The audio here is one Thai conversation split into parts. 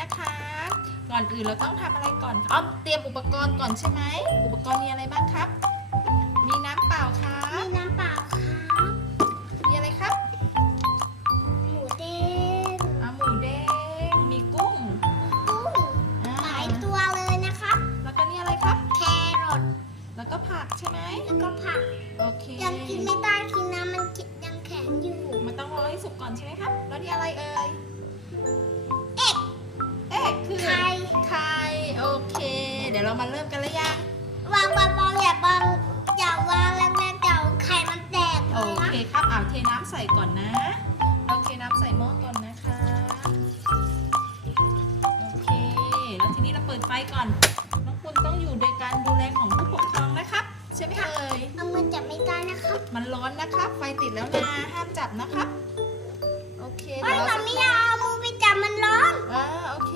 นะคะ ก่อนอื่นเราต้องทำอะไรก่อนอ๋อเตรียมอุปกรณ์ก่อนใช่ไหม อุปกรณ์มีอะไรบ้างครับ มีน้ำเปล่าค่ะ เดี๋ยวเรามาเริ่มกันเลยยังวางเบาๆอย่าบังอย่าวางแรงๆเดี๋ยวไข่มันแตกเลโอยนะเคครับอ่าเทน้ำใส่ก่อนนะเราเทน้ำใส่หม้อก่อนนะคะโอเค แล้วทีนี้เราเปิดไฟก่อนน้องคุณต้องอยู่โดยการดูแลของผู้ปกครองนะครับใช่ไหมเอ่ยเอามือจับไม่ได้นะครับ มันร้อนนะครับ ไฟติดแล้วนะห้ามจับนะครับ โอเคเพราะเดี๋ยวเราเราไม่เอามือไปจับมันร้อน อ่าโอเค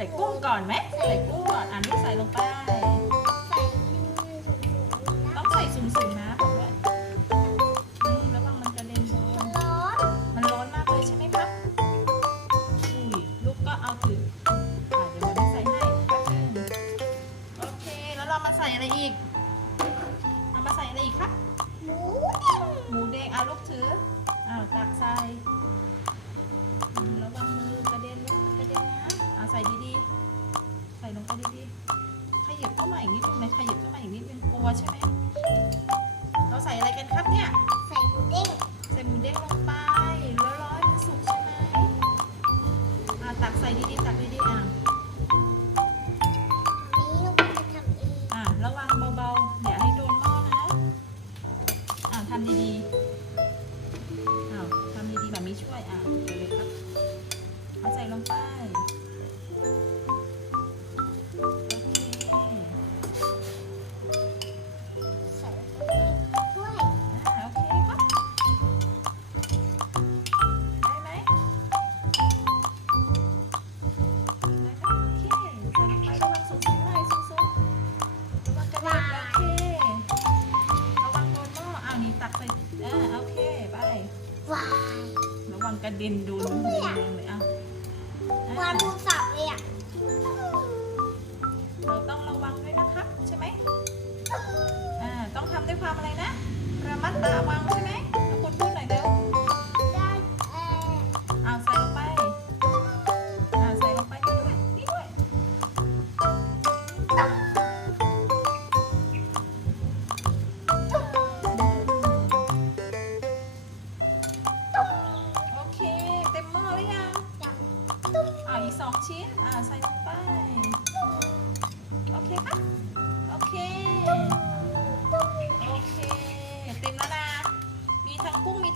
ใส่กุ้งก่อนไหมใส่กุ้งก่อนอันนี้ใส่ลงไป วายระวังกระเด็นโดนแดงๆเลยอะวาอะนดูสับเลยอะเราต้องระวังด้วยนะครับ ใช่ไหมอ่าต้องทำด้วยความอะไรนะ ระมัดระวังใช่ไหม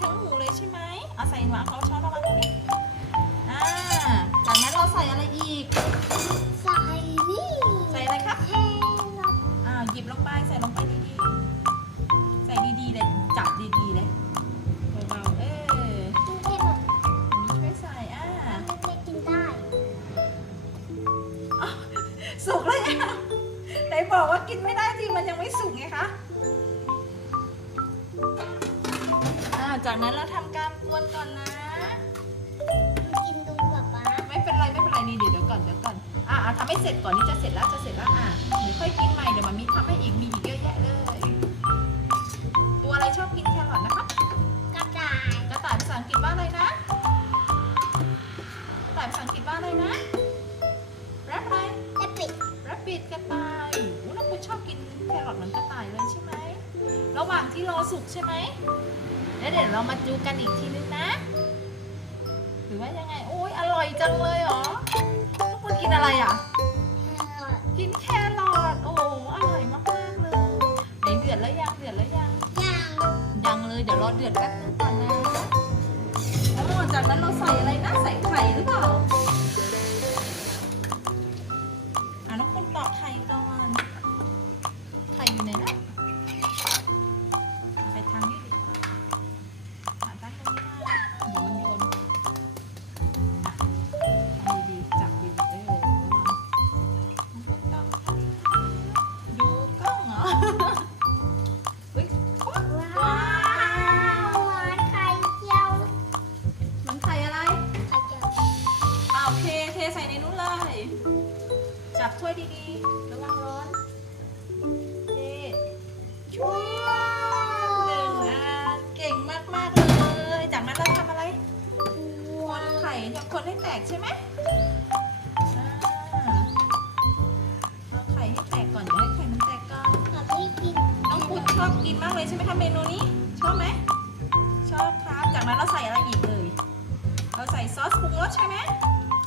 ทั้งกุ้งมีทั้งหมูเลยใช่ไหมเอาใส่หวานเขาช้อนระวังตรงนี้อ่าจากนั้นเราใส่อะไรอีก ใส่นี่ใส่อะไรครับแครอทอ่าหยิบลงไปใส่ลงไปดีๆ ใส่ดีๆเลยจับดีๆเลยเบาๆเออกินแครอทมีช่วยใส่อ่าเล็กๆกินได้สุกแล้วยังไหนบอกว่ากินไม่ได้ทีมันยังไม่สุ จากนั้นเราทำการกวนก่อนนะ กินดูป๊าป๊าไม่เป็นไรไม่เป็นไรนี่เดี๋ยวเดี๋ยวก่อนเดี๋ยวก่อนอ่าทำให้เสร็จก่อนนี่จะเสร็จแล้วจะเสร็จแล้วอะเดี๋ยวค่อยกินใหม่เดี๋ยวมันมีทำให้อีกมีอีกเยอะแยะเลย ตัวอะไรชอบกินแครอทนะครับกระต่ายกระต่ายภาษาอังกฤษว่าอะไรนะกระต่ายภาษาอังกฤษว่าอะไรนะแรปอะไรและปิดแรปปิดกระต่ายอู้น้องคุณชอบกินแครอทเหมือนกระต่ายเลยใช่ไหมระหว่างที่รอสุกใช่ไหม แล้วเดี๋ยวเรามาดูกันอีกทีนึงนะ หรือว่ายังไงโอ้ยอร่อยจังเลยเหรอน้องคุณกินอะไรอะแครอทกินแครอทโอ้โหอร่อยมากๆเลยไหนเดือดแล้วยังเดือดแล้วยังย่างยังเลยเดี๋ยวรอเดือดแป๊บนึงก่อนนะแล้วหลังจากนั้นเราใส่อะไรนะใส่ไข่หรือเปล่า กใช่ไหมอ่าเอาไข่ให้แตกก่อนเดี๋ยวให้ไข่มันแตกก่อน ขอพี่กินน้องคุณชอบกินมากเลยใช่ไหมคะเมนูนี้ ชอบไหมชอบครับ จากนั้นเราใส่อะไรอีกเลย เราใส่ซอสปรุงรสใช่ไหม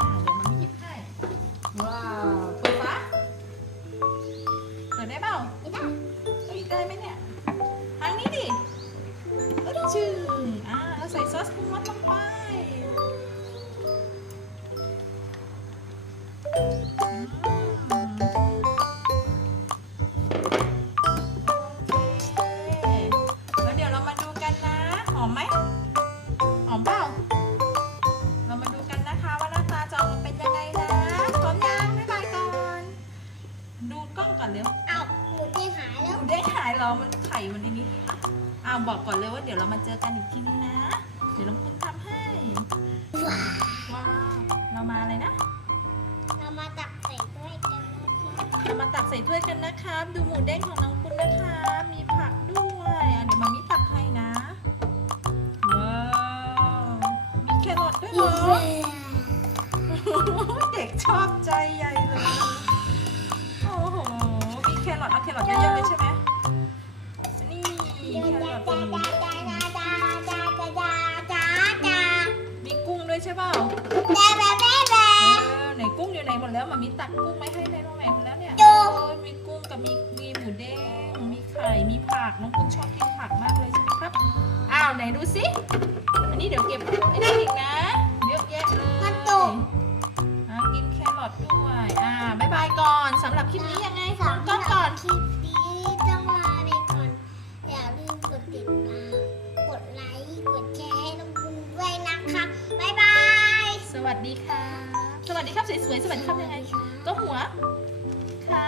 อ่าเดี๋ยวมันหยิบให้ว้าวเปิดฝาเปิดได้เปล่าไม่ได้เฮ้ยได้ไหมเนี่ยทางนี้ดิเอ้ยชื่ออ่าเราใส่ซอสปรุงรสลงไป เหรอมันไข่มันในนี้นี่นะอ้าวบอกก่อนเลยว่าเดี๋ยวเรามาเจอกันอีกทีนึงนะ เดี๋ยวน้องคุณทำให้ว้าวว้าวเรามาอะไรนะ เรามาตักใส่ด้วยกันนะคะเรามาตักใส่ถ้วยกันนะครับ ดูหมูเด้งของน้อง มีไข่มีผักน้องคุณชอบกินผักมากเลยใช่ไหมครับ อ้าวไหนดูสิ อันนี้เดี๋ยวเก็บไอ้นี่อีกนะ เยอะแยะเลยมันตก อะกินแครอทด้วย อ่าบ๊ายบายก่อนสำหรับคลิปนี้ยังไงก่อนก่อน คลิปนี้ต้องลาไปก่อน อย่าลืมกดติดตาม กดไลค์ กดแชร์ให้น้องคุณด้วยนะคะบ๊ายบาย สวัสดีค่ะ สวัสดีครับสวยๆ สวัสดีครับยังไง ก็หัว ค่ะ